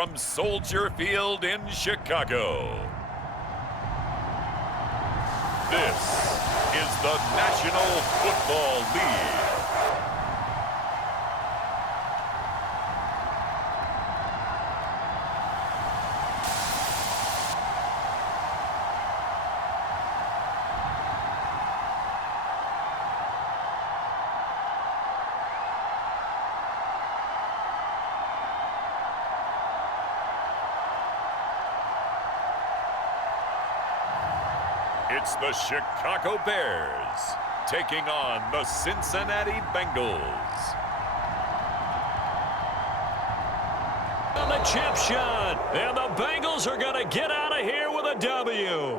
from Soldier Field in Chicago. This is the National Football League. It's the Chicago Bears taking on the Cincinnati Bengals. On the chip shot, and the Bengals are going to get out of here with a W.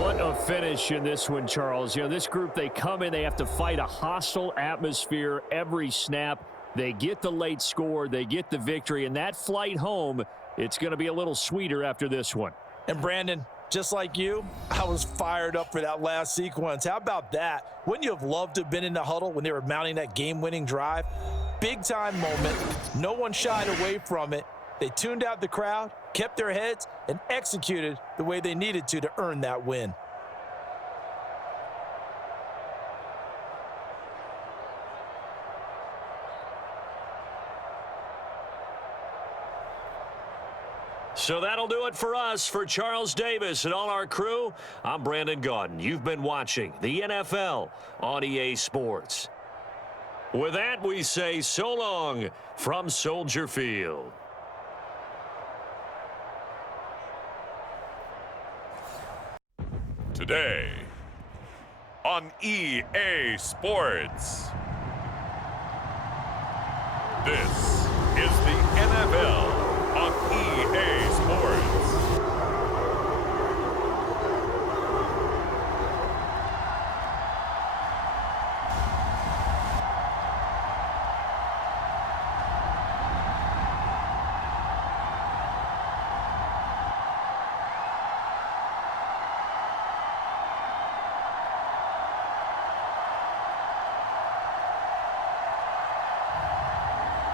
What a finish in this one, Charles. You know, this group, they come in, they have to fight a hostile atmosphere every snap. They get the late score, they get the victory, and that flight home, it's going to be a little sweeter after this one. And Brandon, just like you, I was fired up for that last sequence. How about that? Wouldn't you have loved to have been in the huddle when they were mounting that game-winning drive? Big-time moment. No one shied away from it. They tuned out the crowd, kept their heads, and executed the way they needed to earn that win. So that'll do it for us. For Charles Davis and all our crew, I'm Brandon Gaudin. You've been watching the NFL on EA Sports. With that, we say so long from Soldier Field. Today on EA Sports. This is the NFL on EA Sports.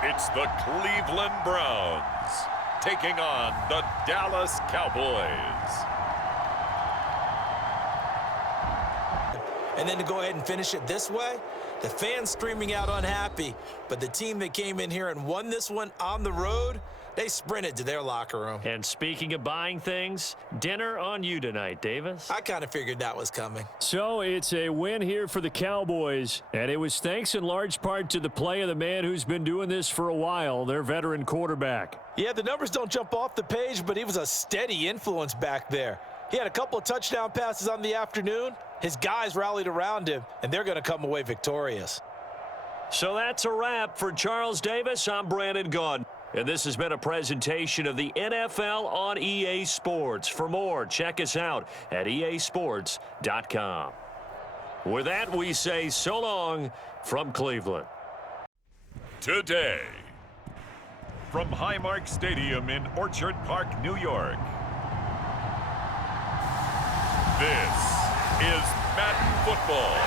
It's the Cleveland Browns taking on the Dallas Cowboys. And then to go ahead and finish it this way, the fans screaming out unhappy, but the team that came in here and won this one on the road, they sprinted to their locker room. And speaking of buying things, dinner on you tonight, Davis. I kind of figured that was coming. So it's a win here for the Cowboys, and it was thanks in large part to the play of the man who's been doing this for a while, their veteran quarterback. Yeah, the numbers don't jump off the page, but he was a steady influence back there. He had a couple of touchdown passes on the afternoon. His guys rallied around him, and they're going to come away victorious. So that's a wrap. For Charles Davis, I'm Brandon Gaudin. And this has been a presentation of the NFL on EA Sports. For more, check us out at easports.com. With that, we say so long from Cleveland. Today, from Highmark Stadium in Orchard Park, New York, this is Madden Football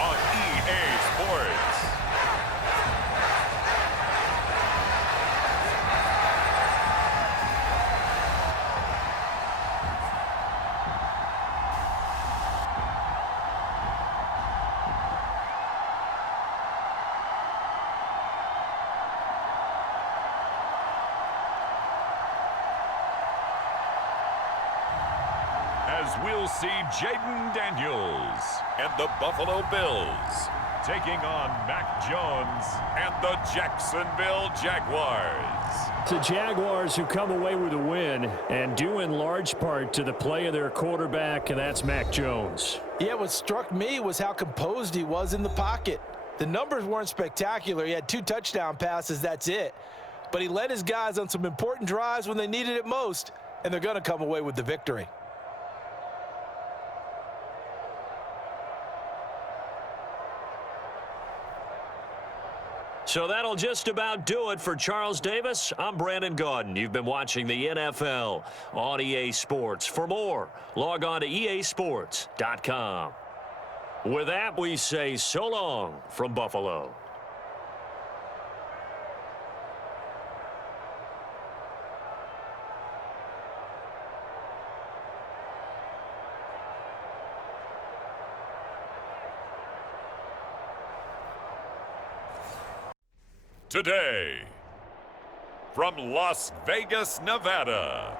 on EA Sports. As we'll see Jaden Daniels and the Buffalo Bills taking on Mac Jones and the Jacksonville Jaguars. The Jaguars who come away with a win, and due in large part to the play of their quarterback, and that's Mac Jones. Yeah, what struck me was how composed he was in the pocket. The numbers weren't spectacular. He had 2 touchdown passes, that's it. But he led his guys on some important drives when they needed it most, and they're going to come away with the victory. So that'll just about do it. For Charles Davis, I'm Brandon Gaudin. You've been watching the NFL on EA Sports. For more, log on to easports.com. With that, we say so long from Buffalo. Today, from Las Vegas, Nevada,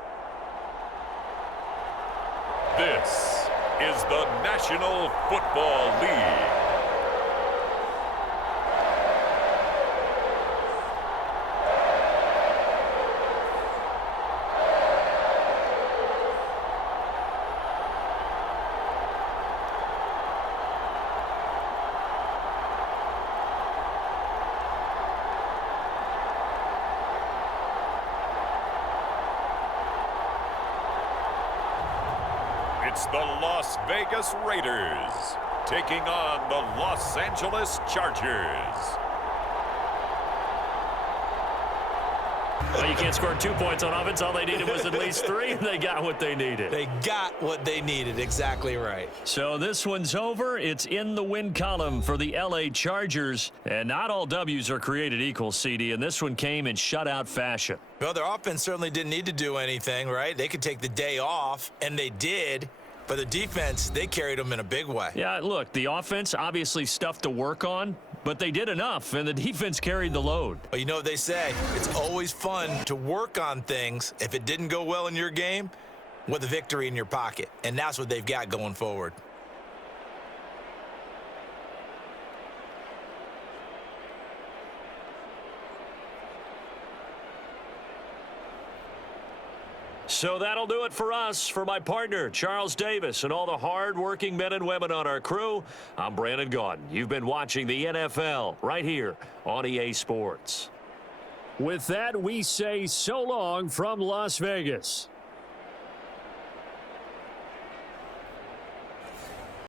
this is the National Football League. It's the Las Vegas Raiders taking on the Los Angeles Chargers. Well, you can't score 2 points on offense. All they needed was at least 3, and they got what they needed. They got what they needed. Exactly right. So this one's over. It's in the win column for the L.A. Chargers. And not all W's are created equal, CD, and this one came in shutout fashion. Well, their offense certainly didn't need to do anything, right? They could take the day off, and they did. But the defense, they carried them in a big way. Yeah, look, the offense, obviously stuff to work on, but they did enough, and the defense carried the load. Well, you know what they say. It's always fun to work on things if it didn't go well in your game with a victory in your pocket. And that's what they've got going forward. So that'll do it for us. For my partner, Charles Davis, and all the hard-working men and women on our crew, I'm Brandon Gaudin. You've been watching the NFL right here on EA Sports. With that, we say so long from Las Vegas.